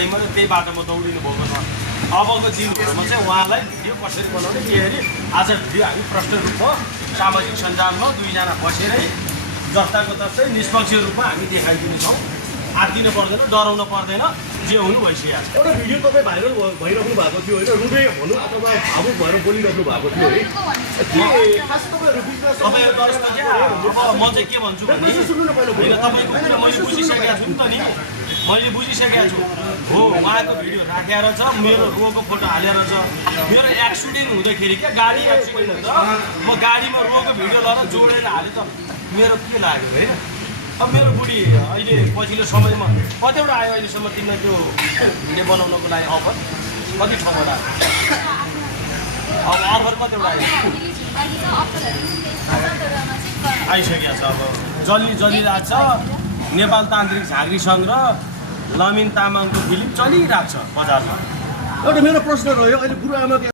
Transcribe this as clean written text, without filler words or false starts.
अगुवाईमा र त्यही बाटोमा दौडिनु भएको छ। अबको दिनहरूमा चाहिँ उहाँलाई भिडियो कसरी बनाउने के हेरी आज भिडियो हामी प्रष्ट रूपमा सामाजिक सञ्जालमा दुईजना बसेरै जस्ताको तस्तै निष्पक्ष रूपमा हामी देखाइदिनेछौँ। आत्तिनु पर्दैन, डराउनु पर्दैन, जे हुनु भइसकेको छ। एउटा भिडियो तपाईँ भाइरल भइराख्नु भएको थियो होइन, रुँदै भनौँ अथवा भावुक भएर बोलिराख्नु भएको थियो है। खास तपाईँहरू बिचमा तपाईँहरूको जस्तो क्या अब म चाहिँ के भन्छु भने होइन, तपाईँको कुरा मैले बुझिसकेको छु नि त नि, मैले बुझिसकेको छु। हो, उहाँको भिडियो राखेर छ, मेरो रोगको फोटो हालेर छ। मेरो एक्सिडेन्ट हुँदाखेरि क्या गाडी एक्सिडेन्ट हुन्छ, म गाडीमा रोगको भिडियो लगाएर जोडेर हालेँ त मेरो के लाग्यो होइन। अब मेरो बुढी अहिले पछिल्लो समयमा कतिवटा आयो अहिलेसम्म तिमीलाई त्यो भिडियो बनाउनको लागि अफर कति ठाउँबाट आयो? अब अफर कतिवटा आयो? आइसकेको छ। अब जल्लिरहेको छ। नेपाल तान्त्रिक झाँक्री सङ्घ र लमिन तामाङको फिल्म चलिरहेको छ बजारमा। एउटा मेरो प्रश्न रह्यो, अहिले गुरुआमाको